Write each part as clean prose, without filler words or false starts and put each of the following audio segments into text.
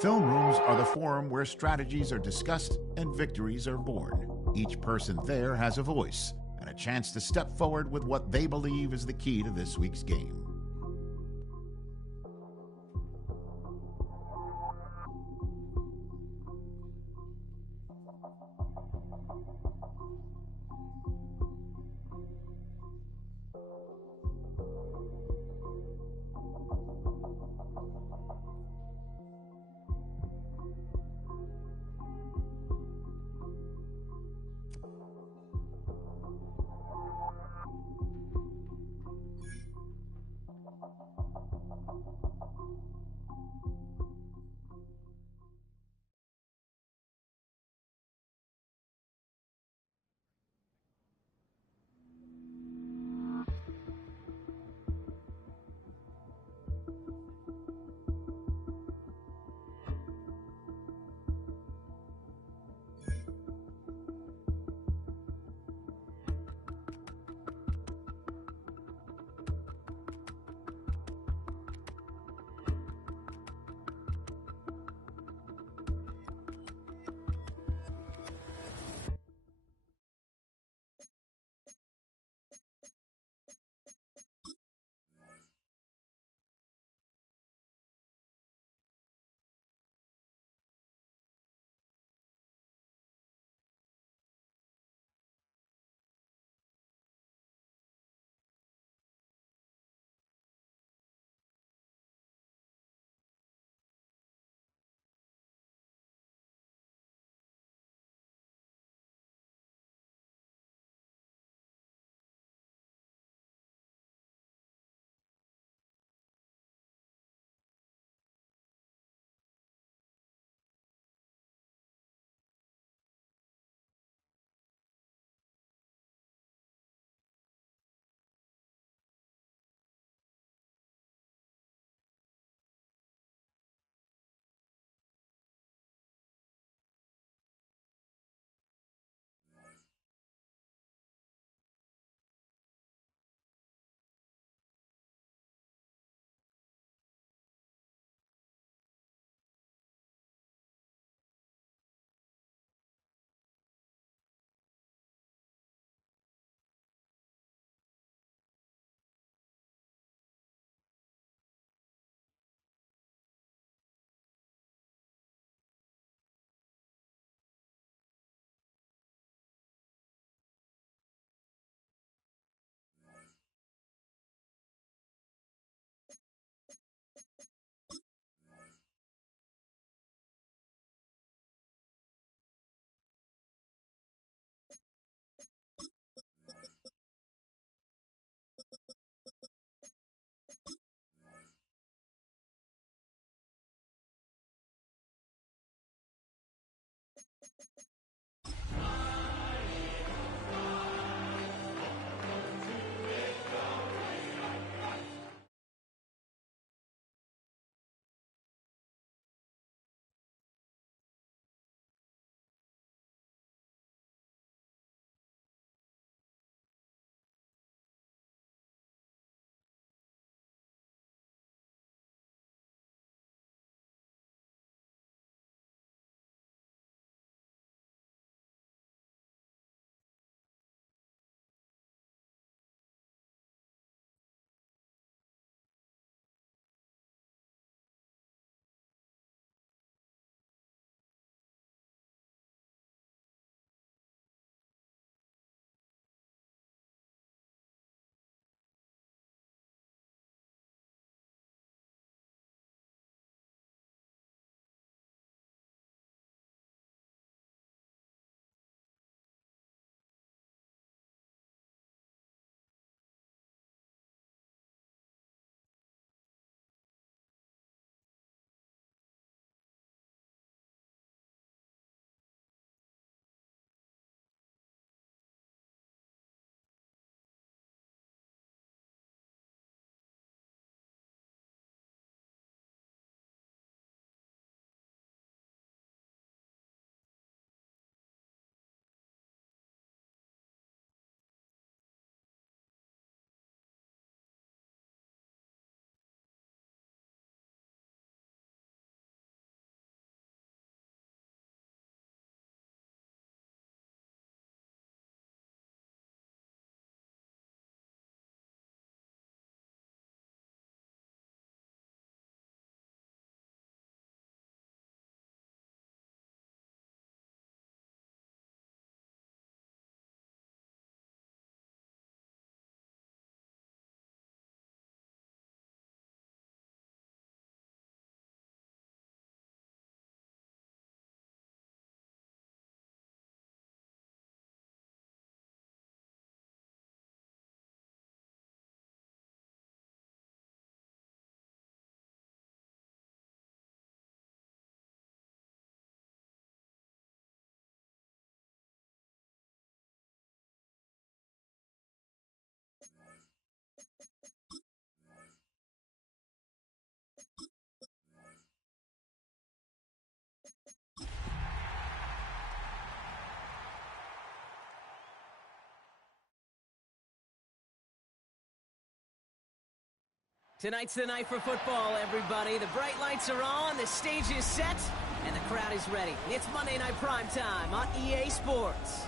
Film rooms are the forum where strategies are discussed and victories are born. Each person there has a voice and a chance to step forward with what they believe is the key to this week's game. Tonight's the night for football, everybody. The bright lights are on, the stage is set, and the crowd is ready. It's Monday Night Primetime on EA Sports.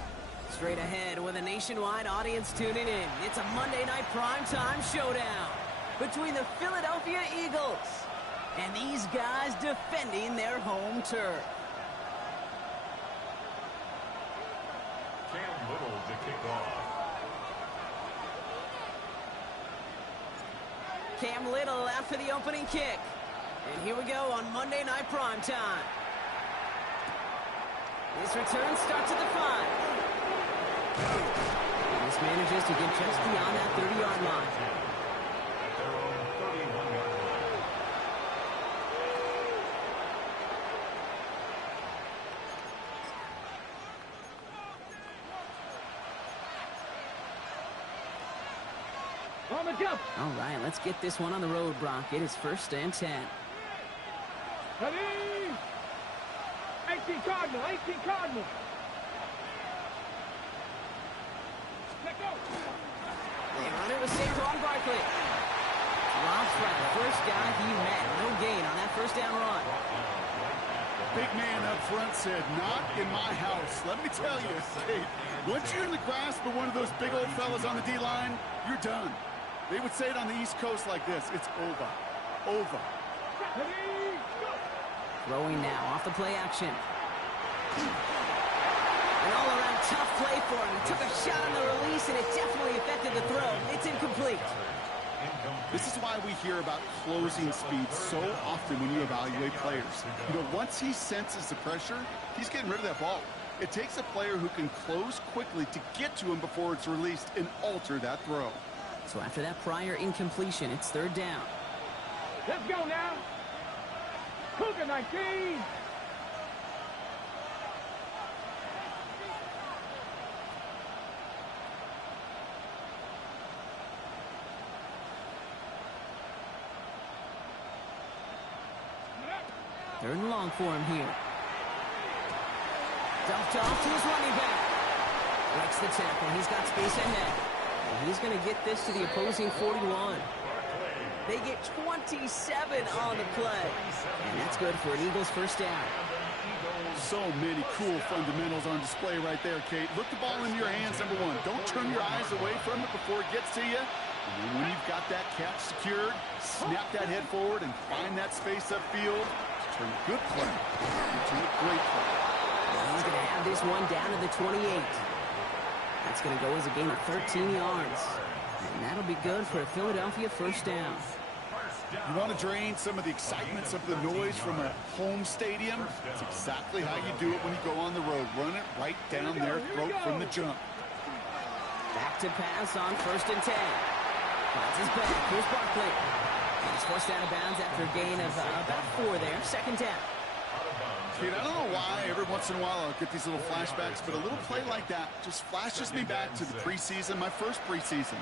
Straight ahead with a nationwide audience tuning in, it's a Monday Night Primetime showdown between the Philadelphia Eagles and these guys defending their home turf. Cam Little to kick off. Cam Little out for the opening kick. And here we go on Monday Night Primetime. This return starts at the 5. And this manages to get just beyond that 30-yard line. At their own 31-yard line. On the jump. All right, let's get this one on the road, Brock. It is 1st and 10. Ready? 18 Cardinal, 18 Cardinal. Let go. They run it with Saquon Barkley. Drops right, the first guy he met. No gain on that first down run. Big man up front said, not in my house. Let me tell you, hey, once you're in the grasp of one of those big old fellas on the D-line, you're done. They would say it on the East Coast like this, it's over. Over. Ready? Go. Throwing now off the play action. An all-around tough play for him. He took a shot on the release, and it definitely affected the throw. It's incomplete. This is why we hear about closing speed so often when you evaluate players. You know, once he senses the pressure, he's getting rid of that ball. It takes a player who can close quickly to get to him before it's released and alter that throw. So after that prior incompletion, it's 3rd down. Let's go now. Cougar 19. Third and long for him here. Dumped off to his running back. Breaks the tackle. He's got space ahead. And he's going to get this to the opposing 41. They get 27 on the play. And that's good for an Eagles 1st down. So many cool fundamentals on display right there, Kate. Look the ball in your hands, number one. Don't turn your eyes away from it before it gets to you. And then when you've got that catch secured, snap that head forward and find that space upfield. Turn a good play into a great play. He's going to have this one down to the 28. That's going to go as a gain of 13 yards. And that'll be good for a Philadelphia 1st down. You want to drain some of the excitement, some of the noise from a home stadium? That's exactly how you do it when you go on the road. Run it right down their throat from the jump. Back to pass on 1st and 10. Finds his back. Here's Barkley. He's forced out of bounds after a gain of about 4 there. 2nd down. Kate, I don't know why every once in a while I'll get these little flashbacks, but a little play like that just flashes me back to the preseason, my first preseason.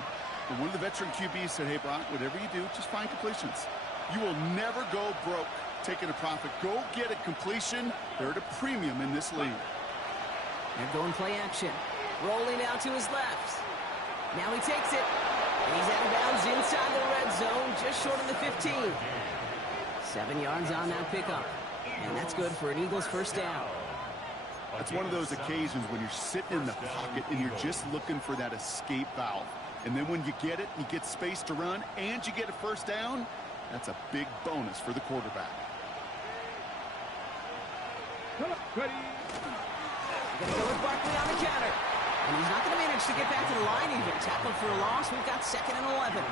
And one of the veteran QBs said, hey, Brock, whatever you do, just find completions. You will never go broke taking a profit. Go get a completion. They're at a premium in this league. They're going play action. Rolling out to his left. Now he takes it. And he's out of bounds inside the red zone, just short of the 15. 7 yards on that pickup. And that's good for an Eagles 1st down. It's one of those occasions when you're sitting in the pocket and you're just looking for that escape valve. And then when you get it, you get space to run, and you get a 1st down, that's a big bonus for the quarterback. Ready? Going to go with Barkley on the counter. And he's not going to manage to get back to the line even. Tackled for a loss. We've got 2nd and 11.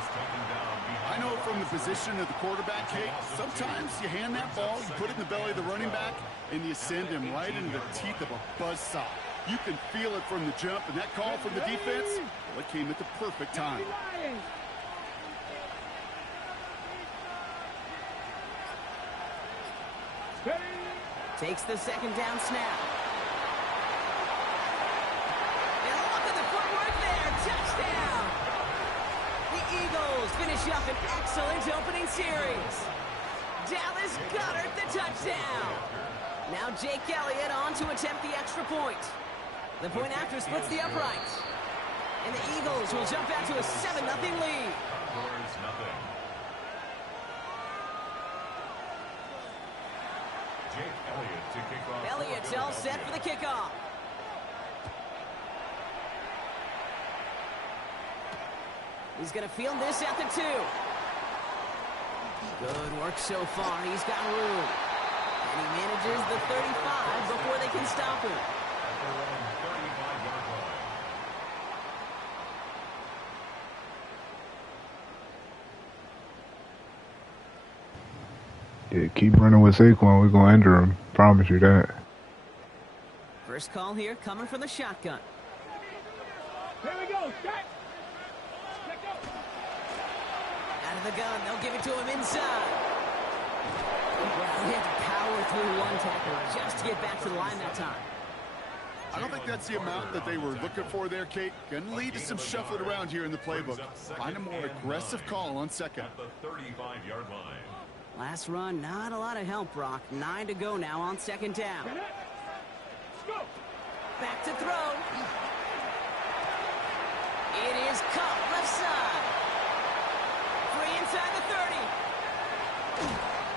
I know from the position of the quarterback, Kate, sometimes you hand that ball, you put it in the belly of the running back, and you send him right into the teeth of a buzzsaw. You can feel it from the jump, and that call from the defense, well, it came at the perfect time. Takes the 2nd down snap. And look at the footwork there. Touchdown! The Eagles finish up an excellent opening series. Dallas Goedert the touchdown. Now Jake Elliott on to attempt the extra point. The point after splits the uprights. And the Eagles will jump out to a 7-0 lead. to kick off. Elliott's all set for the kickoff. He's going to field this at the 2. Good work so far. He's got room. And he manages the 35 before they can stop him. At their own 35-yard line. Yeah, keep running with Saquon. We're going to enter him. Promise you that. First call here coming from the shotgun. Here we go. Set. Let go. Out of the gun. They'll give it to him inside. Well, he had to power through one tackle just to get back to the line that time. I don't think that's the amount that they were looking for there, Kate. Going to lead to some shuffling around here in the playbook. Find a more aggressive call on second. At the 35-yard line. Last run, not a lot of help, Brock. 9 to go now on second down. Go. Back to throw. It is caught left side. Free inside the 30.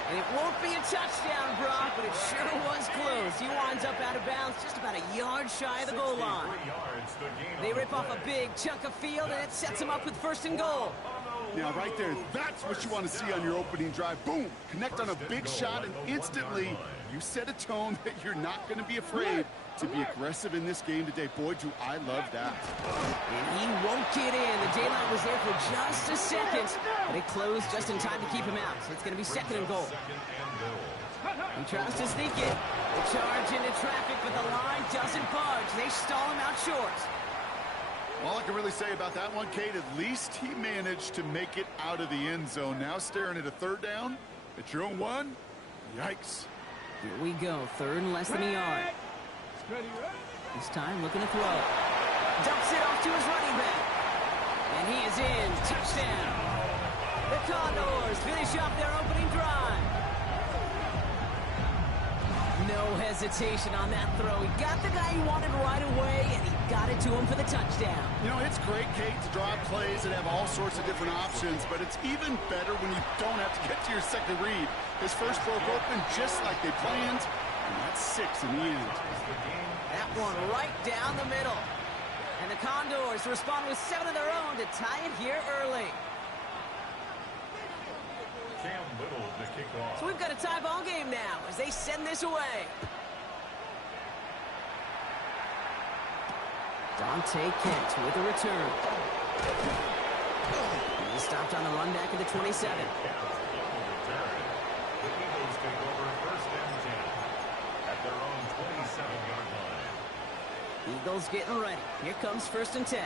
And it won't be a touchdown, Brock, but it sure was close. He winds up out of bounds just about a yard shy of the goal line. They rip off a big chunk of field, and it sets them up with 1st and goal. Now, right there, that's what you want to see on your opening drive. Boom! Connect on a big shot, and instantly you set a tone that you're not going to be afraid to be aggressive in this game today. Boy, do I love that. And he won't get in. The daylight was there for just a second, but it closed just in time to keep him out. So it's going to be 2nd and goal. He tries to sneak it. The charge into traffic, but the line doesn't budge. They stall him out short. All I can really say about that one, Kate, at least he managed to make it out of the end zone. Now staring at a 3rd down at your own 1. Yikes. Here we go. 3rd and less than a yard. Ready. This time looking to throw. Dumps it off to his running back. And he is in. Touchdown. The Condors finish off their opening drive. No hesitation on that throw. He got the guy he wanted right away, and he got it to him for the touchdown. You know, it's great, Kate, to draw up plays and have all sorts of different options, but it's even better when you don't have to get to your second read. His first broke open just like they planned, and that's 6 in the end. That one right down the middle. And the Condors respond with 7 of their own to tie it here early. Cam Little to kick off. So we've got a tie ball game now as they send this away. Dante Kent with a return. He stopped on the run back at the 27. The Eagles take over 1st and 10 at their own 27-yard line. Eagles getting ready. Here comes 1st and 10.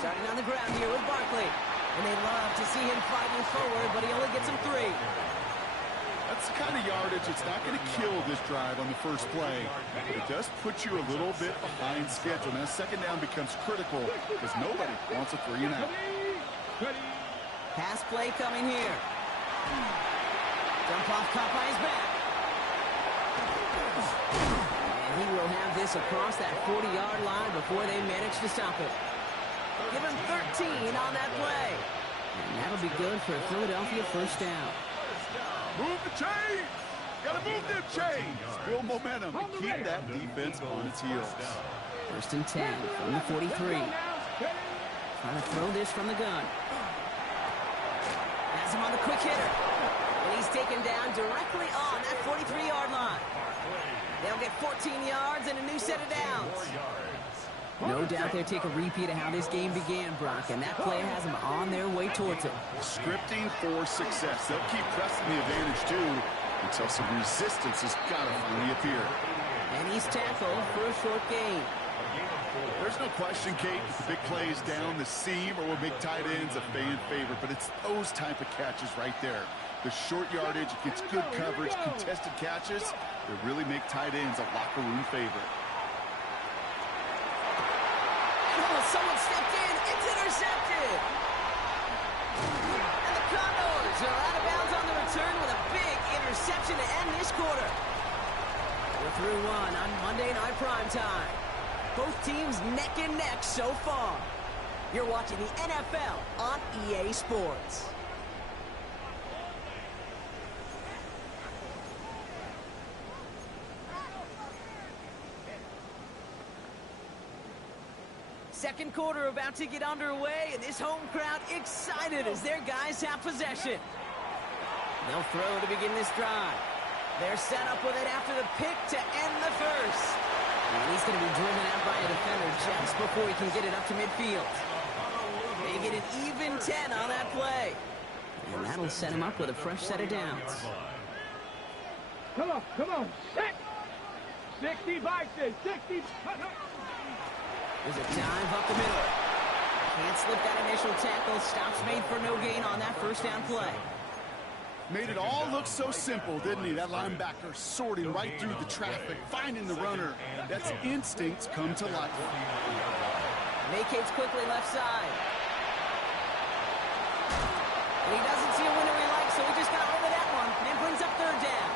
Starting on the ground here with Barkley. And they love to see him fighting forward, but he only gets him 3. That's the kind of yardage it's not going to kill this drive on the first play, but it does put you a little bit behind schedule. Now, 2nd down becomes critical because nobody wants a 3 and out. Ready. Pass play coming here. Dump off caught by his back. And he will have this across that 40-yard line before they manage to stop it. Give him 13 on that play. And that'll be good for a Philadelphia 1st down. Move the chains! Gotta move them chains! Build momentum and keep that defense on its heels. 1st and 10 from the 43. Trying to throw this from the gun. Has him on the quick hitter. And he's taken down directly on that 43-yard line. They'll get 14 yards and a new set of downs. No doubt they'll take a repeat of how this game began, Brock, and that play has them on their way towards it. Scripting for success. They'll keep pressing the advantage, too, until some resistance has got to finally appear. And he's tackled for a short gain. There's no question, Kate, the big plays down the seam or will make tight ends a fan favorite, but it's those type of catches right there. The short yardage, gets good coverage, contested catches, that really make tight ends a locker room favorite. Someone stepped in. It's intercepted. And the Condors are out of bounds on the return with a big interception to end this quarter. We're through 1 on Monday Night Primetime. Both teams neck and neck so far. You're watching the NFL on EA Sports. Second quarter about to get underway, and this home crowd excited as their guys have possession. They'll throw to begin this drive. They're set up with it after the pick to end the first. And he's going to be driven out by a defender just before he can get it up to midfield. They get an even 10 on that play. And that'll set him up with a fresh set of downs. Come on, set! 65, 60. There's a dive up the middle. Can't slip that initial tackle. Stops made for no gain on that first down play. Made it all look so simple, didn't he? That linebacker sorting right through the traffic, finding the runner. That's instincts come to life. Vacates quickly left side. And he doesn't see a window he likes, so he just got over that one. And it brings up third down.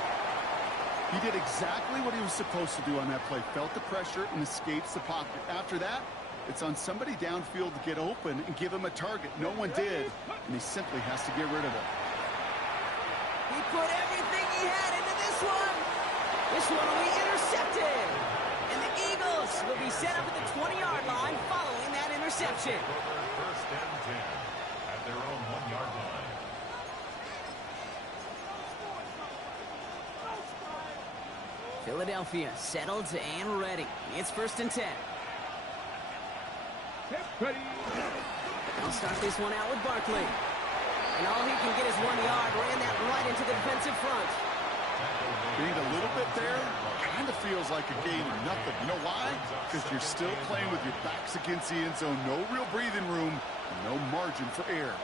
He did exactly what he was supposed to do on that play. Felt the pressure and escapes the pocket. After that, it's on somebody downfield to get open and give him a target. No one did, and he simply has to get rid of it. He put everything he had into this one. This one will be intercepted. And the Eagles will be set up at the 20-yard line following that interception. First and 10 at their own 1-yard line. Philadelphia settled and ready. It's first and 10. Ready. I'll start this one out with Barkley. And all he can get is 1 yard. Ran that right into the defensive front. Being a little bit there kind of feels like a gain of nothing. You know why? Because you're still playing with your backs against the end zone. No real breathing room. No margin for error.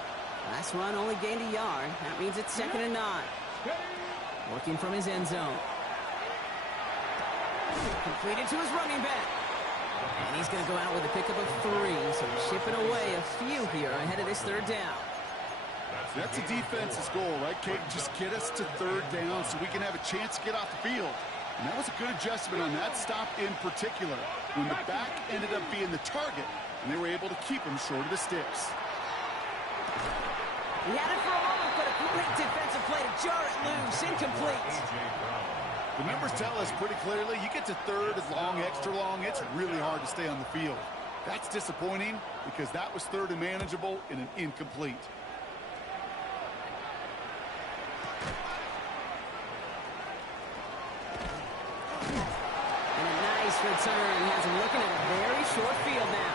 Last run only gained a yard. That means it's 2nd and 9. Working from his end zone. Completed to his running back. And he's going to go out with a pickup of 3. So shipping away a few here ahead of this third down. That's a defense's goal, right, Kate? Just get us to third down so we can have a chance to get off the field. And that was a good adjustment on that stop in particular, when the back ended up being the target, and they were able to keep him short of the sticks. He had it for a moment, but a great defensive play to jar it loose. Incomplete. The numbers tell us pretty clearly, you get to third, long, extra long, it's really hard to stay on the field. That's disappointing because that was third and manageable in an incomplete. And a nice return has him looking at a very short field now.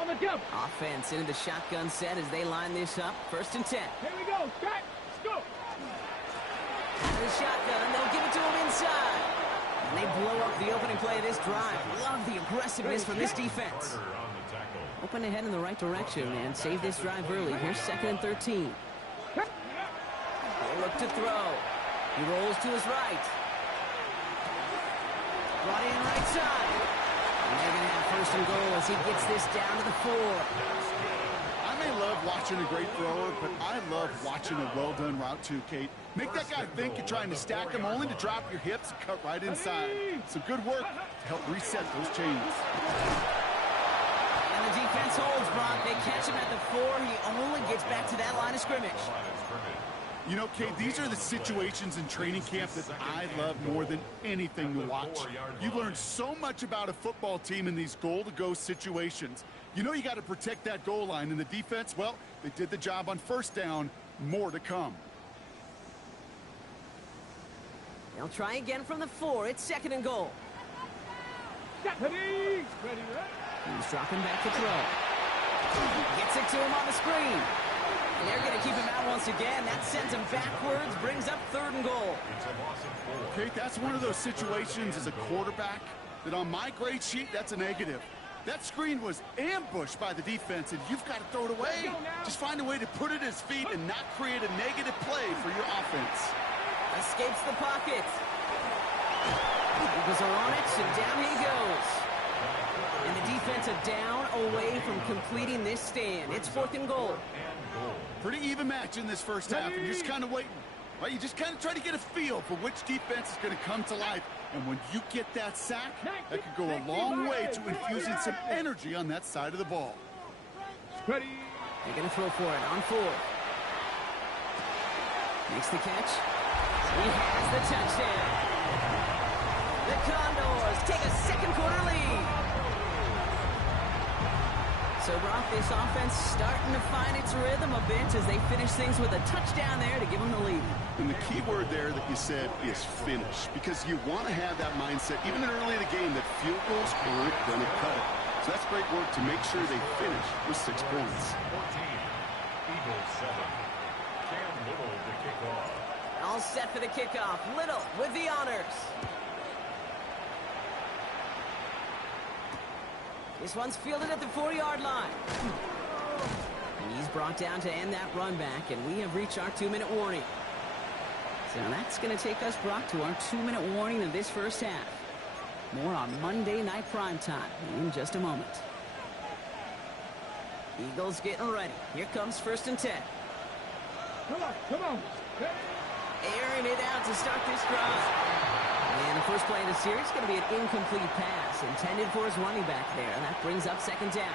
On the jump. Offense into the shotgun set as they line this up. 1st and 10. Here we go. Set. Let's go. Out of the shotgun, they'll give it to him inside. And they blow up the opening play of this drive. Love the aggressiveness from this defense. Open ahead in the right direction and save this drive early. Here's 2nd and 13. They look to throw. He rolls to his right. Brought in right side. And they're going to have 1st and goal as he gets this down to the 4. I may love watching a great thrower, but I love watching a well-done route too, Kate. Make that guy think you're trying to stack him only to drop your hips and cut right inside. Some good work to help reset those chains. And the defense holds, Brock. They catch him at the 4. He only gets back to that line of scrimmage. You know, Kate, these are the situations in training camp that I love more than anything to watch. You learn so much about a football team in these goal-to-go situations. You know you got to protect that goal line, and the defense, well, they did the job on 1st down. More to come. They'll try again from the 4. It's 2nd and goal. Ready. He's dropping back to throw. Gets it to him on the screen. And they're going to keep him out once again. That sends him backwards, brings up 3rd and goal. Kate, that's one of those situations as a quarterback that on my grade sheet, that's a negative. That screen was ambushed by the defense, and you've got to throw it away. Just find a way to put it at his feet and not create a negative play for your offense. Escapes the pocket. Eagles are on it, and down he goes. And the defense are down away from completing this stand. It's 4th and goal. Pretty even match in this first half, and you're just kind of waiting. Right? You just kind of try to get a feel for which defense is going to come to life. And when you get that sack, that could go a long way to infusing some energy on that side of the ball. Ready. They're going to throw for it on 4. Makes the catch. He has the touchdown. The Condors take a second quarter lead. So, Brock, this offense starting to find its rhythm a bit as they finish things with a touchdown there to give them the lead. And the key word there that you said is finish, because you want to have that mindset, even early in the game, that field goals aren't going to cut it. So that's great work to make sure they finish with 6 points. 14, Eagles 7. Cam Little to kick off. All set for the kickoff. Little with the honors. This one's fielded at the 40-yard line. And he's brought down to end that run back, and we have reached our 2-minute warning. So that's going to take us, Brock, to our 2-minute warning of this first half. More on Monday Night Primetime in just a moment. Eagles getting ready. Here comes 1st and 10. Come on, come on. Airing it out to start this drive. And the first play of the series is going to be an incomplete pass intended for his running back there. And that brings up 2nd down.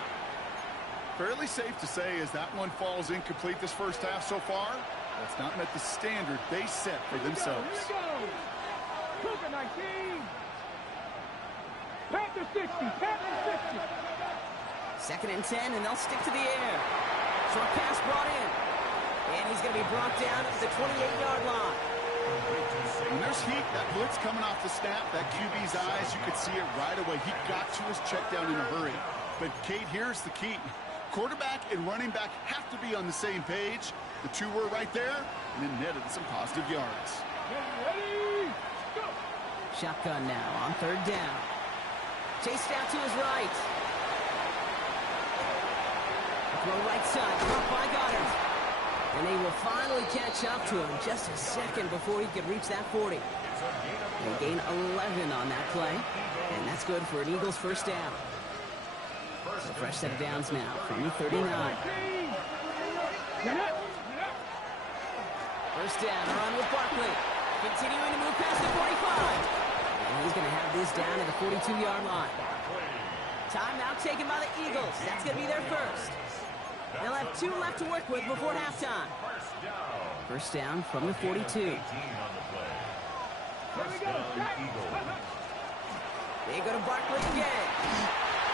Fairly safe to say as that one falls incomplete this first half so far, that's not met the standard they set for themselves. Here we go. Cougar 19. Panther 60. Panther 60. 2nd and 10, and they'll stick to the air. Short pass brought in. And he's going to be brought down at the 28-yard line. When there's heat, that blitz coming off the snap, that QB's eyes, you could see it right away. He got to his check down in a hurry. But, Kate, here's the key. Quarterback and running back have to be on the same page. The two were right there, and it netted some positive yards. Ready, go. Shotgun now on 3rd down. Chased out to his right. Throw right side, caught by Goddard. And they will finally catch up to him just a second before he could reach that 40. They gain 11 on that play, and that's good for an Eagles first down. A fresh set of downs now from the 39. First down, a run with Barkley. Continuing to move past the 45. And he's going to have this down at the 42-yard line. Timeout taken by the Eagles. That's going to be their first. They'll have 2 left to work with before halftime. First down from the 42. They go to Barkley again.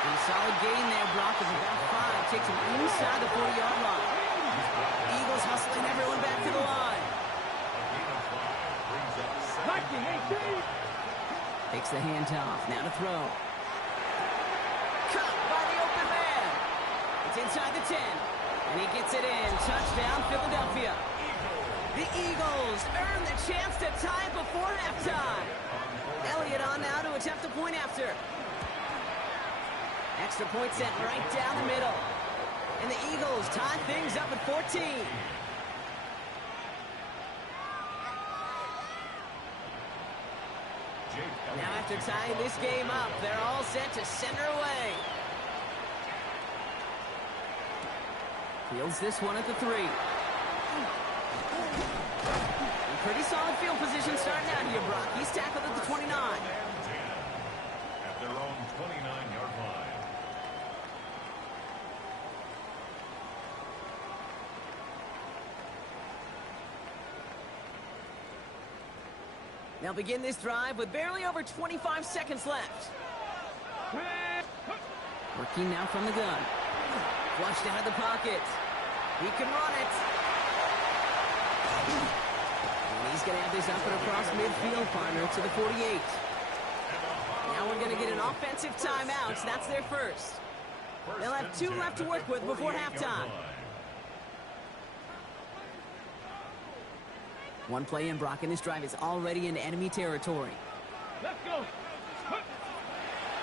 A solid gain there, Brock, of about 5. Takes him inside the 40-yard line. Eagles hustling everyone back to the line. Takes the handoff. Now to throw. Caught by the open man. It's inside the 10. And he gets it in. Touchdown, Philadelphia. The Eagles earn the chance to tie it before halftime. Elliott on now to attempt a point after. Extra point set right down the middle. And the Eagles tie things up at 14. Now after tying this game up, they're all set to center away. Fields this one at the 3. And pretty solid field position starting out here, Brock. He's tackled at the 29. At their own 29-yard line. They'll begin this drive with barely over 25 seconds left. Working now from the gun. Flushed out of the pocket. He can run it. And he's going to have this up and across midfield, partner, to the 48. Now we're going to get an offensive timeout. So that's their first. They'll have 2 left to work with before halftime. One play in, Brock, and this drive is already in enemy territory. Let's go.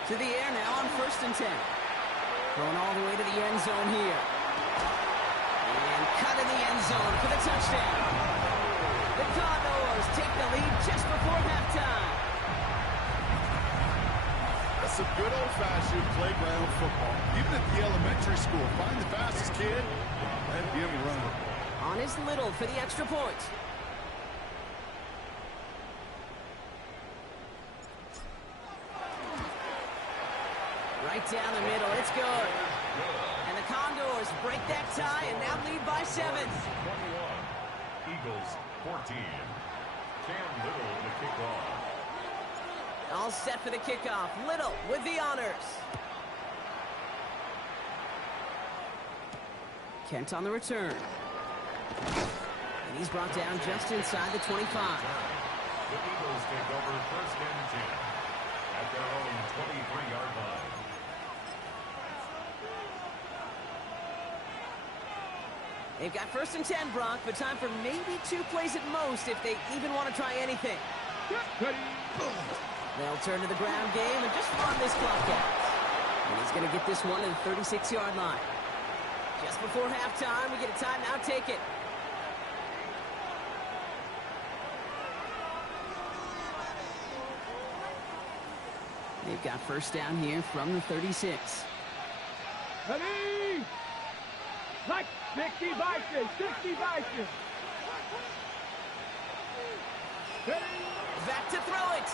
To the air now on 1st and 10. Going all the way to the end zone here. And cut in the end zone for the touchdown. The Condors take the lead just before halftime. That's some good old-fashioned playground football. Even at the elementary school, find the fastest kid, let him run. On is Little for the extra point. Right down the middle, it's good. And the Condors break that tie and now lead by 7. 21. Eagles 14. Cam Little to kick off. All set for the kickoff. Little with the honors. Kent on the return. And he's brought down just inside the 25. The Eagles take over first and 10 at their own 23-yard line. They've got first and 10, Brock, but time for maybe 2 plays at most if they even want to try anything. They'll turn to the ground game and just run this clock out. And he's going to get this one to the 36-yard line. Just before halftime, we get a timeout. Take it. They've got first down here from the 36. Ready? Like 60 vices, 60 vices. Back to throw it.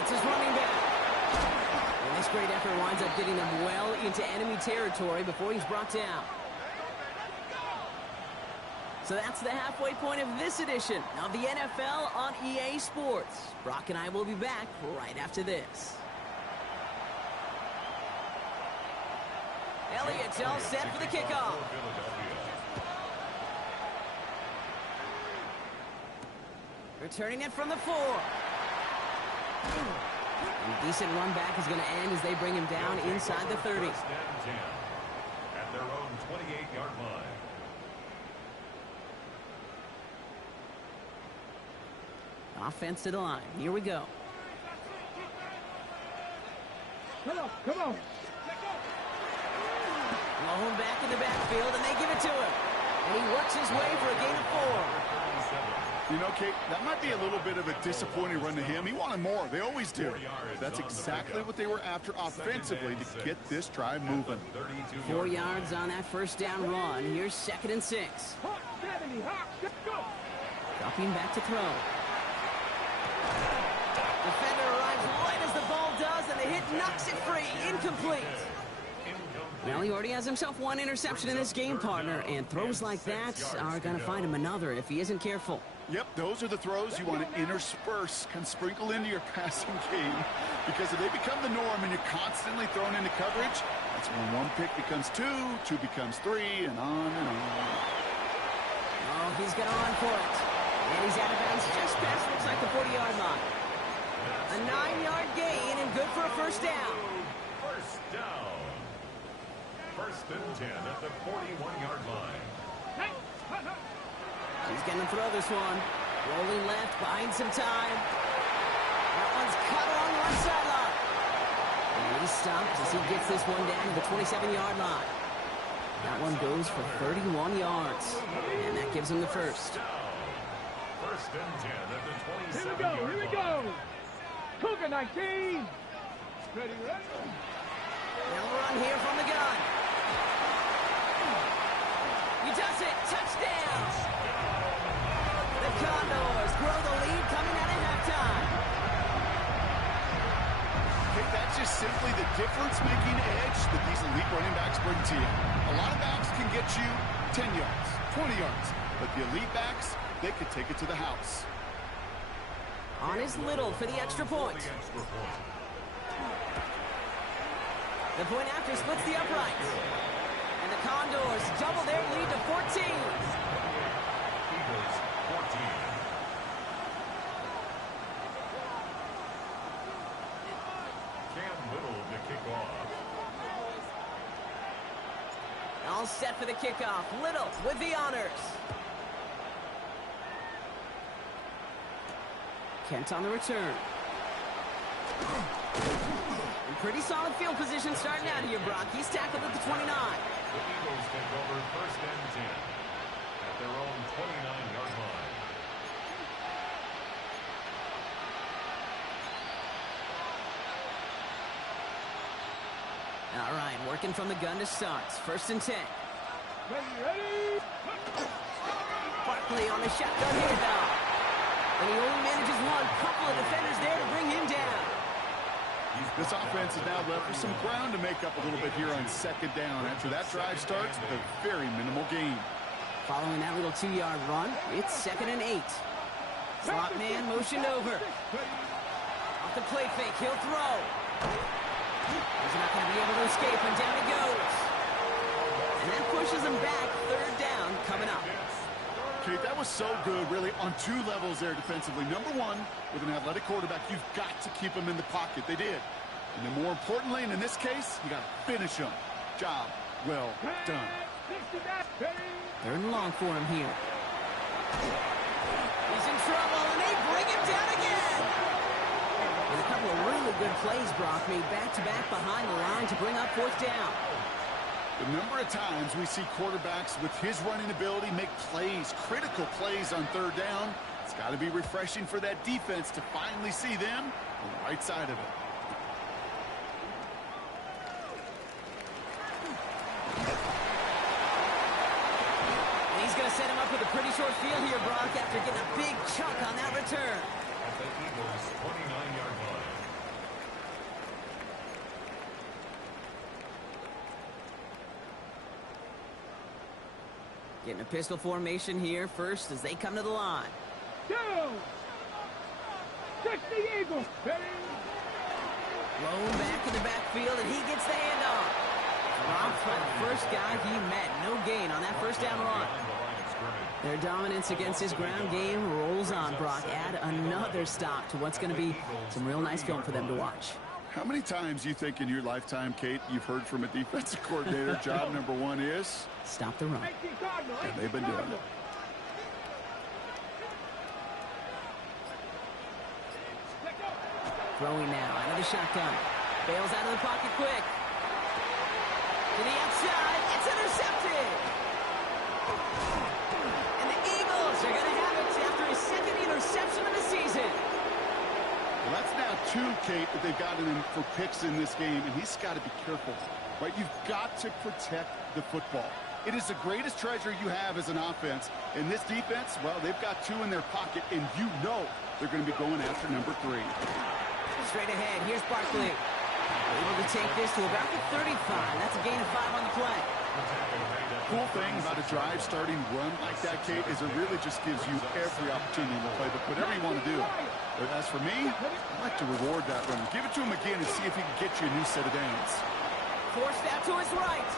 It's his running back. And this great effort winds up getting them well into enemy territory before he's brought down. So that's the halfway point of this edition of the NFL on EA Sports. Brock and I will be back right after this. Elliott's all set for the kickoff. Returning it from the 4. And decent run back is going to end as they bring him down inside the 30. At their own 28-yard line. Offense to the line. Here we go. Come on, come on. Blown back in the backfield, and they give it to him. And he works his way for a gain of 4. You know, Kate, that might be a little bit of a disappointing run to him. He wanted more. They always do. That's exactly what they were after offensively to get this drive moving. 4 yards on that first down run. Here's 2nd and 6. Hawk 70, Hawk, let's go. Dropping back to throw. Defender arrives right as the ball does, and the hit knocks it free. Incomplete. Well, he already has himself 1 interception in this game, partner, and throws like that are going to find him another if he isn't careful. Yep, those are the throws you want to intersperse, can sprinkle into your passing game, because if they become the norm and you're constantly thrown into coverage, that's when 1 pick becomes 2, 2 becomes 3, and on and on. Oh, he's going to run for it. And he's out of bounds just past, looks like the 40-yard line. A 9-yard gain and good for a first down. First down. First and 10 at the 41-yard line. He's going to throw this one. Rolling left, buying some time. That one's cut along the left sideline. And he's stopped as he gets this one down to the 27-yard line. That one goes for 31 yards. And that gives him the first. First and 10 at the 27-yard line. Here we go. Cougar 19. Ready, ready. They'll run here from the gun. He does it. Touchdown. The Condors grow the lead coming out of halftime. I think that's just simply the difference-making edge that these elite running backs bring to you. A lot of backs can get you 10 yards, 20 yards, but the elite backs, they could take it to the house. On is Little for the extra point. The point after splits the uprights. And the Condors double their lead to 14. Eagles 14. Cam Little to kick off. All set for the kickoff. Little with the honors. Kent on the return. And pretty solid field position starting out here, Brock. He's tackled at the 29. The Eagles take over first and 10 at their own 29-yard line. All right, working from the gun to start. First and 10. Ready, ready. Barkley on the shotgun here, though. And he only manages one. Couple of defenders there to bring him down. This offense is now left with some ground to make up a little bit here on 2nd down after that drive starts with a very minimal gain. Following that little 2-yard run, it's 2nd and 8. Slot man motioned over. Off the play fake, he'll throw. He's not going to be able to escape, and down he goes. And that pushes him back. Third down coming up. Okay, that was so good, really, on two levels there defensively. Number one, with an athletic quarterback, you've got to keep him in the pocket. They did. And then more importantly, and in this case, you got to finish him. Job well done. Third and long for him here. He's in trouble, and they bring him down again. With a couple of really good plays, Brock made back-to-back behind the line to bring up fourth down. The number of times we see quarterbacks with his running ability make plays, critical plays on third down, it's got to be refreshing for that defense to finally see them on the right side of it. And he's going to set him up with a pretty short field here, Brock, after getting a big chunk on that return. At the Eagles' 29-yard line. Getting a pistol formation here first as they come to the line. Down. 60 Eagles. Blown back in the backfield, and he gets the handoff. Dropped by the first guy he met. No gain on that first down run. Their dominance against his ground game rolls on, Brock. Add another stop to what's going to be some real nice film for them to watch. How many times do you think in your lifetime, Kate, you've heard from a defensive coordinator, job number one is? Stop the run. And they've been doing it. Throwing now, out of the shotgun. Bails out of the pocket quick. To the outside, it's intercepted. And the Eagles are going to have it after his second interception of the season. Well, that's now two, Kate, that they've gotten him for picks in this game, and he's got to be careful, right? You've got to protect the football. It is the greatest treasure you have as an offense. And this defense, well, they've got two in their pocket, and you know they're going to be going after number 3. Straight ahead, here's Barkley. Able to take this to about the 35. That's a gain of 5 on the play. Cool thing about a drive starting run like that, Kate, is it really just gives you every opportunity to play whatever you want to do. But as for me, I'd like to reward that run. Give it to him again and see if he can get you a new set of downs. Forced out to his right.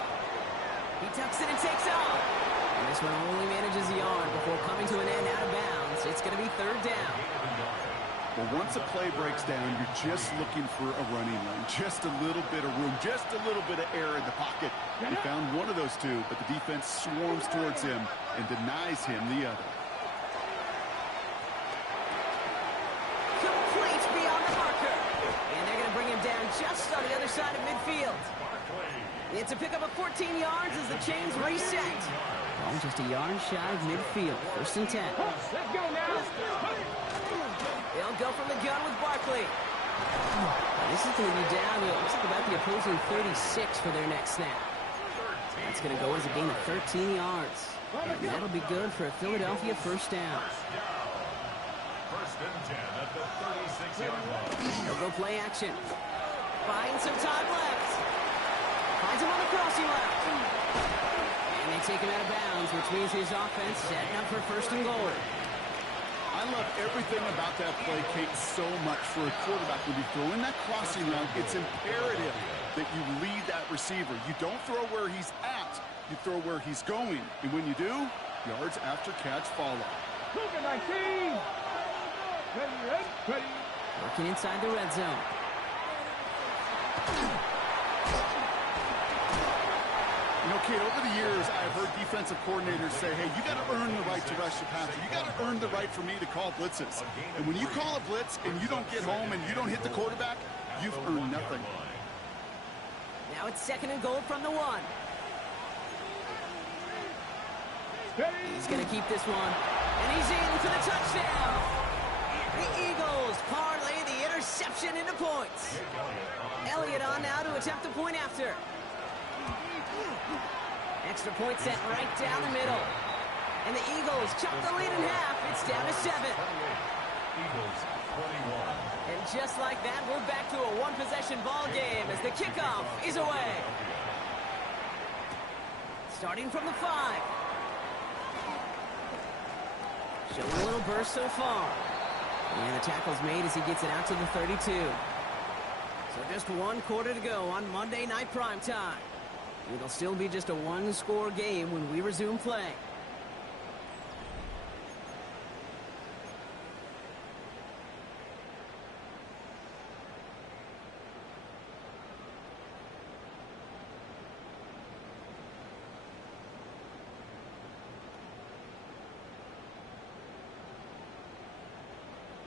He tucks it and takes off. And this one only manages a yard before coming to an end out of bounds. It's going to be third down. Well, once a play breaks down, you're just looking for a running lane. Just a little bit of room, just a little bit of air in the pocket. He found one of those two, but the defense swarms towards him and denies him the other. Complete beyond the marker. And they're going to bring him down just on the other side of midfield. It's a pickup of 14 yards as the chains reset. Well, just a yard shy of midfield. First and 10. Let's go now. They'll go from the gun with Barkley. This is going to be down to, looks like about the opposing 36 for their next snap. That's going to go as a gain of 13 yards. And that'll be good for a Philadelphia first down. First and 10 at the 36-yard line. They'll go play action. Finds some time left. Finds him on the crossing route. And they take him out of bounds, which means his offense setting up for first and goal. I love everything about that play, Kate, so much for a quarterback. When you throw in that crossing route, it's imperative that you lead that receiver. You don't throw where he's at, you throw where he's going. And when you do, yards after catch follow. 19. Ready. Working inside the red zone. You know, Kate, over the years, I've heard defensive coordinators say, hey, you got to earn the right to rush the passer. You got to earn the right for me to call blitzes. And when you call a blitz and you don't get home and you don't hit the quarterback, you've earned nothing. Now it's second and goal from the 1. He's going to keep this one. And he's in for the touchdown. The Eagles parlay the interception into points. Elliott on now to attempt the point after. Extra point set right down the middle. And the Eagles chop the lead in half. It's down to 7. Eagles 21. And just like that, we're back to a one-possession ball game as the kickoff is away. Starting from the 5. Showing a little burst so far. And the tackle's made as he gets it out to the 32. So just 1 quarter to go on Monday Night Primetime. It'll still be just a 1-score game when we resume play.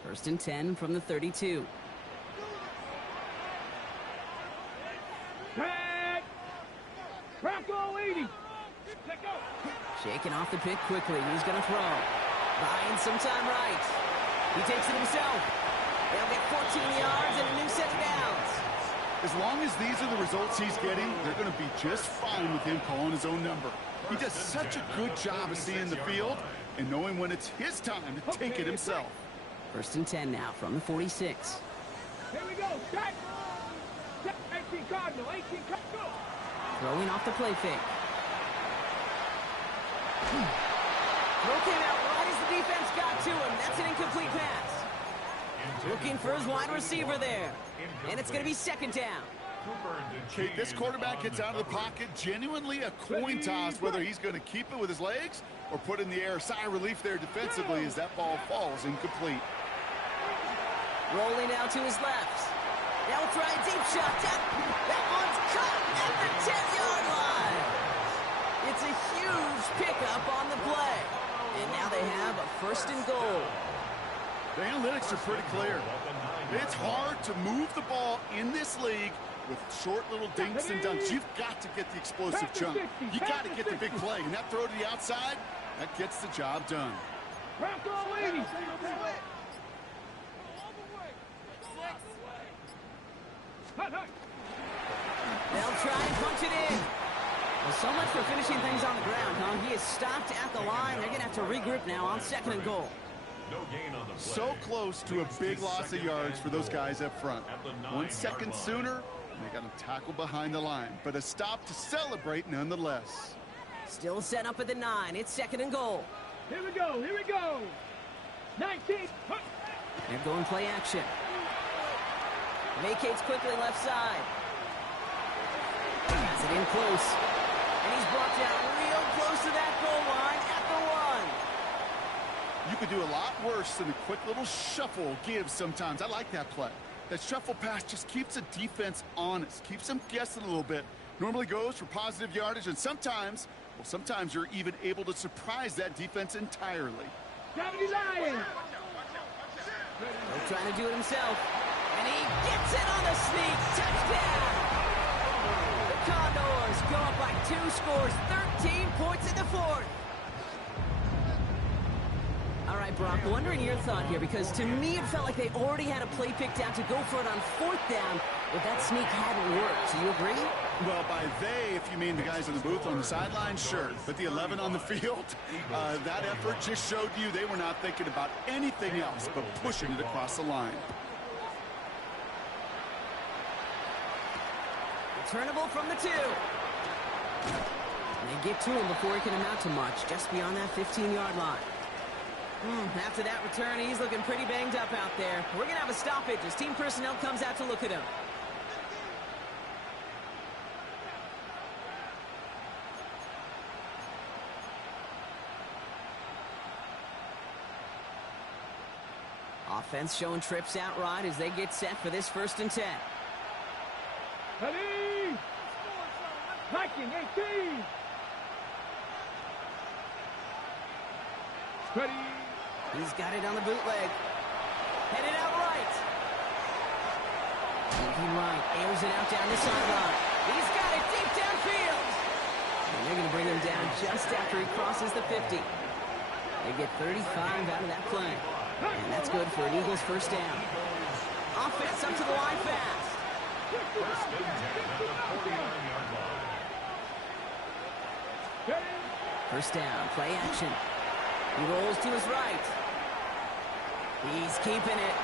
First and 10 from the 32. Tag! Bronco 80! Let go! Shaking off the pick quickly. He's going to throw. Buying some time right. He takes it himself. They'll get 14 yards and a new set of downs. As long as these are the results he's getting, they're going to be just fine with him calling his own number. He does such a good job of seeing the field and knowing when it's his time to take it himself. First and 10 now from the 46. Here we go, set! 18 Cardinal, 18 Cardinal! Throwing off the play fake. Throw came out right as the defense got to him. That's an incomplete pass. Looking for his wide receiver there. And it's going to be second down. Okay, this quarterback gets out of the pocket, genuinely a coin toss whether he's going to keep it with his legs or put in the air. Sigh of relief there defensively as that ball falls incomplete. Rolling out to his left. Now we'll try a deep shot. That one's caught at the 10-yard line. It's a huge pickup on the play. And now they have a first and goal. The analytics are pretty clear. It's hard to move the ball in this league with short little dinks and dunks. You've got to get the explosive chunk. You got to get the big play. And that throw to the outside, that gets the job done. Bronco 80! They'll try and punch it in. Well, so much for finishing things on the ground, huh? He is stopped at the line. They're going to have to regroup now on second and goal. No gain on the play. So close to a big loss of yards for those guys up front. 1 second sooner, and they got to tackle behind the line. But a stop to celebrate nonetheless. Still set up at the 9. It's second and goal. Here we go, here we go! 19! They're going play action. Vacates quickly left side. Has it in close. And he's brought down real close to that goal line at the 1. You could do a lot worse than a quick little shuffle give sometimes. I like that play. That shuffle pass just keeps the defense honest, keeps them guessing a little bit. Normally goes for positive yardage, and sometimes, well, sometimes you're even able to surprise that defense entirely. 70 Lions! He's trying to do it himself. And he gets it on the sneak. Touchdown! The Condors go up by 2 scores, 13 points in the 4th. All right, Brock, wondering your thought here, because to me it felt like they already had a play picked out to go for it on 4th down, but that sneak hadn't worked. Do you agree? Well, by they, if you mean the guys in the booth on the sideline, sure. But the 11 on the field, that effort just showed you they were not thinking about anything else but pushing it across the line. Returnable from the 2. And they get to him before he can amount to much, just beyond that 15-yard line. After that return, he's looking pretty banged up out there. We're going to have a stoppage as team personnel comes out to look at him. Offense showing trips out right as they get set for this first and 10. Ready! Viking 18! Ready! He's got it on the bootleg. Headed out right. Moving right. Airs it out down the sideline. He's got it deep downfield. And they're going to bring him down just after he crosses the 50. They get 35 out of that play. And that's good for an Eagles first down. Offense up to the line fast. First and 10 at the 49-yard line. First down, play action. He rolls to his right. He's keeping it.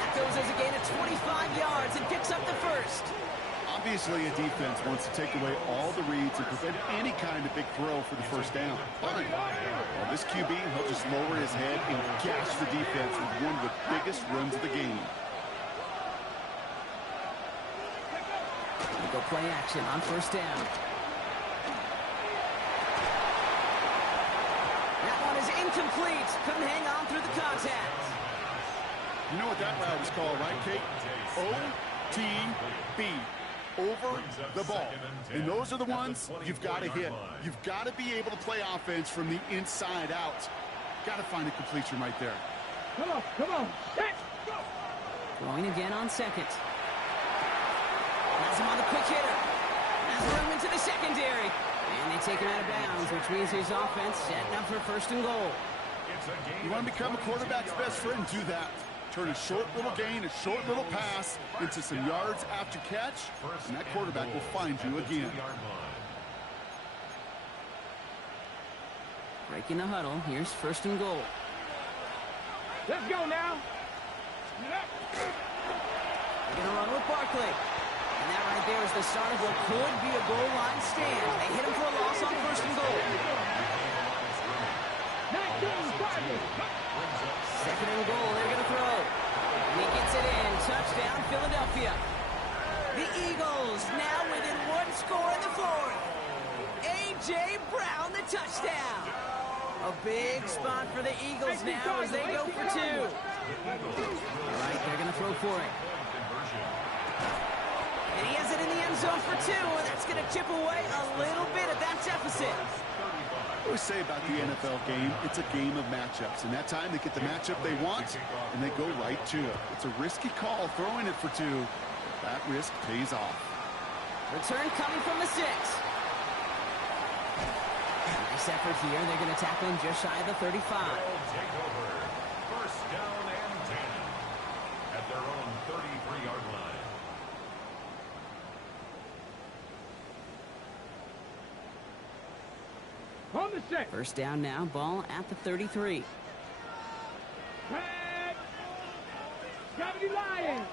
That goes as a gain of 25 yards and picks up the first. Obviously, a defense wants to take away all the reads and prevent any kind of big throw for the first down. Fine. Well, this QB, he'll just lower his head and gash the defense with one of the biggest runs of the game. We go play action on first down. That one is incomplete. Couldn't hang on through the contact. You know what that route is called, right, Kate? OTB. Over the ball. And those are the ones you've got to hit. You've got to be able to play offense from the inside out. Got to find a completion right there. Come on, come on. Set, go. Throwing again on second. Has him on the quick hitter. Has room into the secondary. And they take him out of bounds, which means his offense setting up for first and goal. You want to become a quarterback's best friend? Do that. Turn a short little gain, a short little pass into some yards after catch, and that quarterback will find you again. Breaking the huddle. Here's first and goal. Let's go now. They're going to run with Barkley. And that right there is the start of what could be a goal line stand. They hit him for a loss on first and goal. 19, target. Second and goal, they're going to throw. He gets it in. Touchdown, Philadelphia. The Eagles now within one score in the fourth. A.J. Brown, the touchdown. A big spot for the Eagles now as they go for two. All right, they're going to throw for it. And he has it in the end zone for two, and that's going to chip away a little bit at that deficit. I always say about the NFL game, it's a game of matchups. And that time, they get the matchup they want, and they go right to it. It's a risky call throwing it for two. That risk pays off. Return coming from the 6. Nice effort here. They're going to tackle him just shy of the 35. Take over. First down and 10 at their own 33-yard line. On the set. First down now, ball at the 33. Red. Gravity Lions.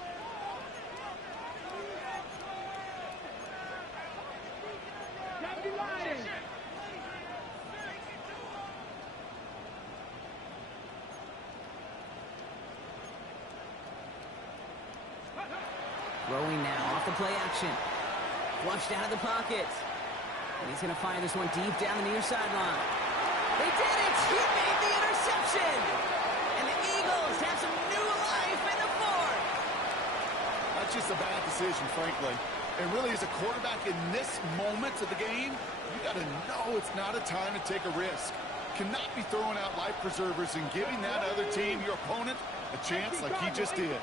Gravity Lions. Throwing now off the play action. Flushed out of the pocket. And he's going to fire this one deep down the near sideline. They did it! He made the interception! And the Eagles have some new life in the fourth. That's just a bad decision, frankly. And really, as a quarterback in this moment of the game, you got to know it's not a time to take a risk. Cannot be throwing out life preservers and giving that other team, your opponent, a chance like he just did. A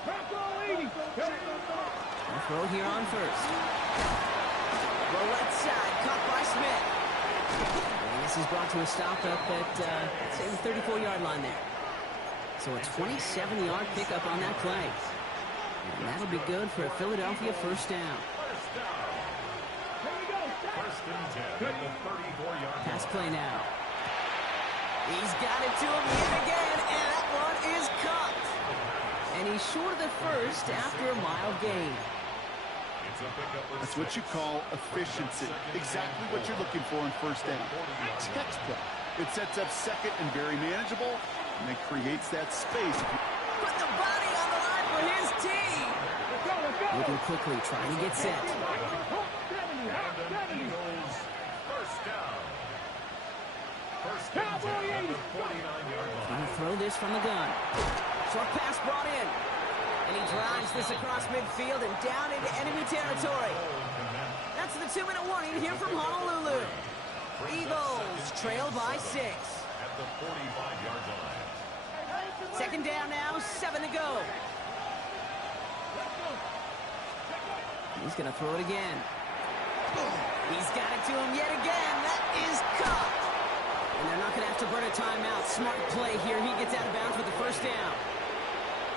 throw here on first. The left side, caught by Smith. And this is brought to a stop up at, say, the 34-yard line there. So a 27-yard pickup on that play. And that'll be good for a Philadelphia first down. First and 10 at the 34-yard line. Pass play now. He's got it to him yet again, and that one is caught. And he's short of the first after a mild gain. That's what you call efficiency. Exactly what you're looking for on first down. Textbook. It sets up second and very manageable, and it creates that space. Put the body on the line for his team. Moving quickly, trying to get set. Eagles first down. First and 10 at the 49-yard line. Trying to throw this from the gun. Short pass brought in. And he drives this across midfield and down into enemy territory. That's the 2-minute warning here from Honolulu. Eagles trail by 6. At the 45-yard line. Second down now, 7 to go. He's going to throw it again. He's got it to him yet again. That is caught. And they're not going to have to burn a timeout. Smart play here. He gets out of bounds with the first down.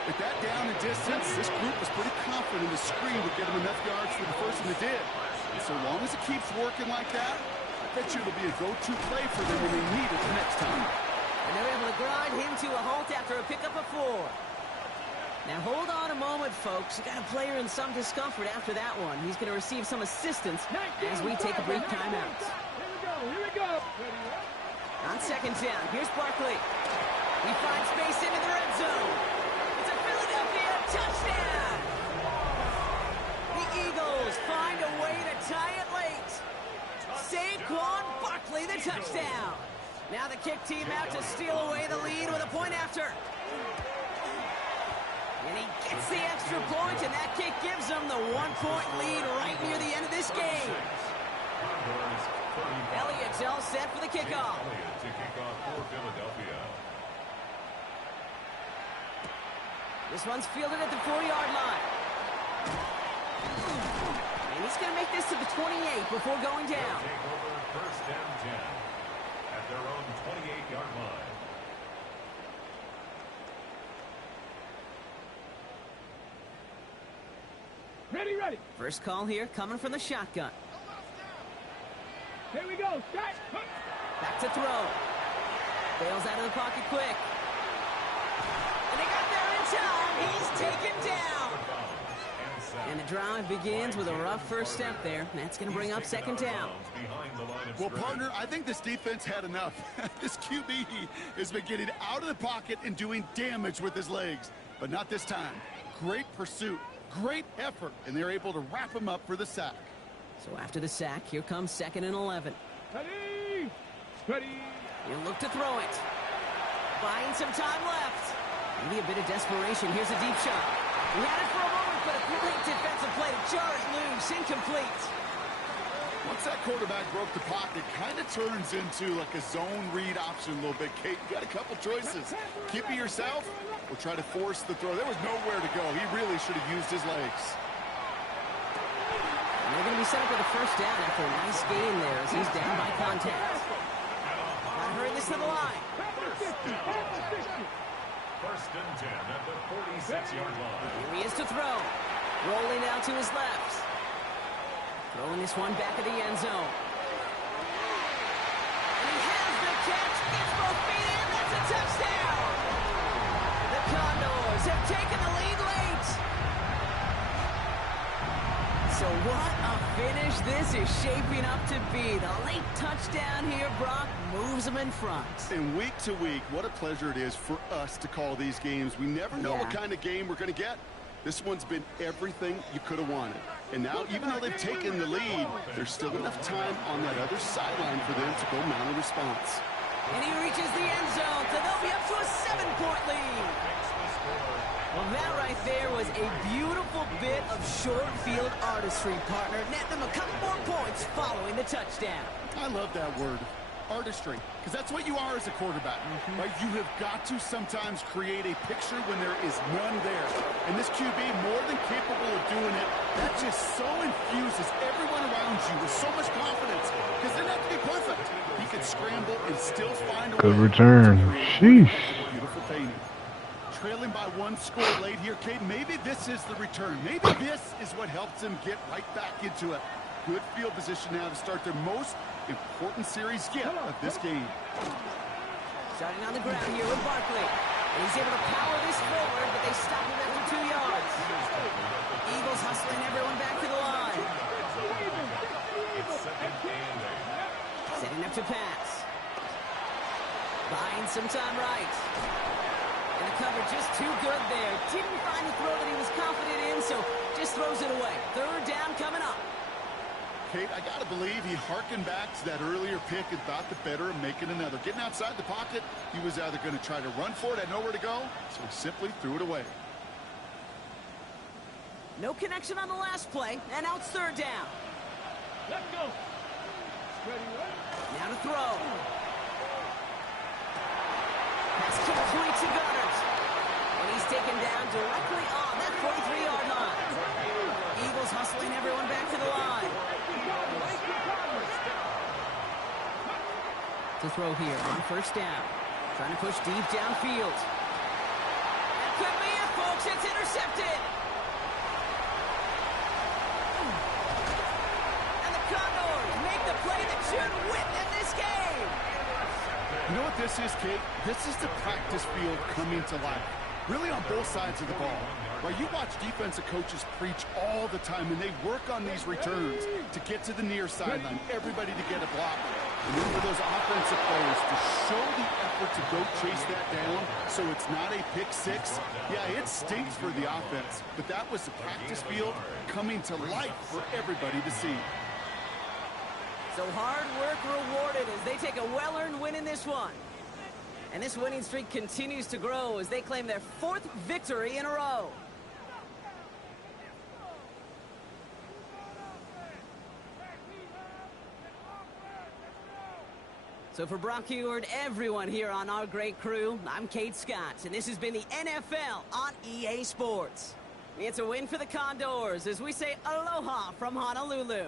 At that down and distance, this group was pretty confident the screen would get him enough yards for the first one it did. And so long as it keeps working like that, I bet you it'll be a go-to play for them when they need it the next time. And they're able to grind him to a halt after a pickup of 4. Now hold on a moment, folks. You got a player in some discomfort after that one. He's going to receive some assistance as we take a brief timeout. Here we go. On second down, here's Barkley. He finds space into the red zone. It's a Philadelphia touchdown. The Eagles find a way to tie it late. Saquon Barkley, the touchdown. Now the kick team out to steal away the lead with a point after. And he gets the extra point, and that kick gives them the 1-point lead right near the end of this game. Elliott's all set for the kickoff. Elliott to kick off for Philadelphia. This one's fielded at the 4-yard line. And he's going to make this to the 28 before going down. Take over first and 10 at their own 28-yard line. Ready. First call here coming from the shotgun. Here we go. Set. Back to throw. Bails out of the pocket quick. And they got there in time. He's taken down. And the drive begins with a rough first step there. That's going to bring up second down. Well, partner, I think this defense had enough. This QB has been getting out of the pocket and doing damage with his legs. But not this time. Great pursuit. Great effort. And they're able to wrap him up for the sack. So after the sack, here comes 2nd and 11. Ready. He'll look to throw it. Buying some time left. Maybe a bit of desperation. Here's a deep shot. He had it for a moment, but a great defensive play to jar it loose. Incomplete. Once that quarterback broke the pocket, kind of turns into like a zone read option a little bit. Kate, you got a couple choices. Keep it yourself or try to force the throw. There was nowhere to go. He really should have used his legs. And they're going to be set up with a first down after a nice gain there as he's down by contact. Got to hurry this to the line. First and 10 at the 46-yard line. Here he is to throw. Rolling out to his left. Throwing this one back at the end zone. And he has the catch. Gets both feet in. That's a touchdown. The Condors have taken the lead late. So what a finish this is shaping up to be. The late touchdown here, Brock, moves them in front. And week to week, what a pleasure it is for us to call these games. We never know what kind of game we're going to get. This one's been everything you could have wanted. And now, even though they've taken the lead, there's still enough time on that other sideline for them to go mount a response. And he reaches the end zone, so they'll be up to a 7-point lead. Well, that right there was a beautiful bit of short field artistry, partner. Netting them a couple more points following the touchdown. I love that word, artistry, because that's what you are as a quarterback, right? You have got to sometimes create a picture when there is none there. And this QB, more than capable of doing it, that just so infuses everyone around you with so much confidence, because they don't have to be perfect. He could scramble and still find a way. Good return. Sheesh. Beautiful painting. Trailing by one score late here, Kate. Maybe this is the return. Maybe this is what helps them get right back into it. Good field position now to start their most important series yet of this game. Starting on the ground here with Barkley. And he's able to power this forward, but they stop him after 2 yards. Eagles hustling everyone back to the line. Setting up to pass. Buying some time right. And the cover just too good there. Didn't find the throw that he was confident in, so just throws it away. 3rd down coming up. Kate, I got to believe he hearkened back to that earlier pick and thought the better of making another. Getting outside the pocket, he was either going to try to run for it, had nowhere to go, so he simply threw it away. No connection on the last play, and now it's 3rd down. Let's go. Ready. Now to throw. Pass complete to Goddard. And he's taken down directly on that 43-yard line. Eagles hustling everyone back to the line. To throw here on 1st down. Trying to push deep downfield. That could be it, folks. It's intercepted. And the Condors make the play that should win them this game. You know what this is, Kate? This is the practice field coming to life. really on both sides of the ball. Right, you watch defensive coaches preach all the time, and they work on these returns to get to the near sideline, everybody to get a block. And then for those offensive players to show the effort to go chase that down so it's not a pick six, yeah, it stinks for the offense. But that was the practice field coming to life for everybody to see. So hard work rewarded as they take a well-earned win in this one. And this winning streak continues to grow as they claim their 4th victory in a row. So for Brock Huard, everyone here on our great crew, I'm Kate Scott, and this has been the NFL on EA Sports. It's a win for the Condors as we say aloha from Honolulu.